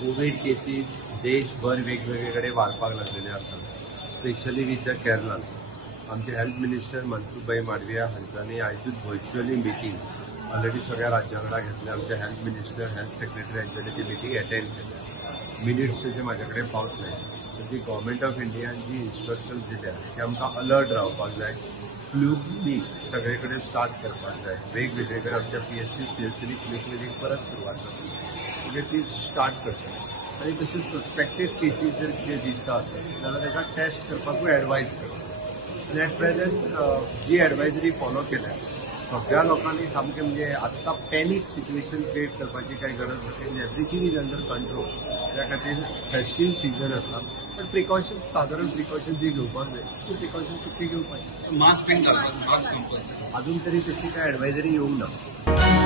Covid cases देशभर वेगवेगळीकडे वाडपाक लागलेले आसात. Specially with the Kerala. आमचे हेल्थ मिनिस्टर मनसुखभाई मांडविया हांच्यांनी आयजूच व्हर्च्युअली मिटींग ऑलरेडी सगळ्या राज्यां वांगडा घेतल्या. आमचे हेल्थ मिनिस्टर हेल्थ सेक्रेटरी हांच्यांनी ती मिटींग अटेंड केली. मिनिट्स त्याचे माझे कडेन पावतले. ती गव्हर्मेंट ऑफ इंडियान जी इन्स्ट्रक्शन्स दिल्या की आमकां अलर्ट रावपाक जाय. फ्लू क्लिनिक सगळे कडेन स्टार्ट करपाक जाय. वेगवेगळे कडेन आमच्या PSC CHC फ्लू क्लिनिक परत सुरवात करता म्हणजे ती स्टार्ट करता. आनी तशें सस्पेक्टेड केसीस जर कितें दिसता आसत जाल्यार ताका टेस्ट करपाकूय एडवायज करता. आनी एट प्रेझेंट जी एडवायजरी फॉलो केल्या सगळ्या लोकांनी सामकें म्हणजे आत्तां पॅनीक सिच्युएशन क्रिएट करपाची कांय गरज ना. Everything is under control. त्या खातीर फेस्टीव सिजन आसा पण प्रिकॉशन्स सादारण प्रिकॉशन्स जी घेवपाक जाय ती प्रिकॉशन्स कितली घेवपाची. मास्क बीन घालपाचो, मास्क कंपल्सरी. अजून तरी तशी काय एडवायजरी येवंक ना.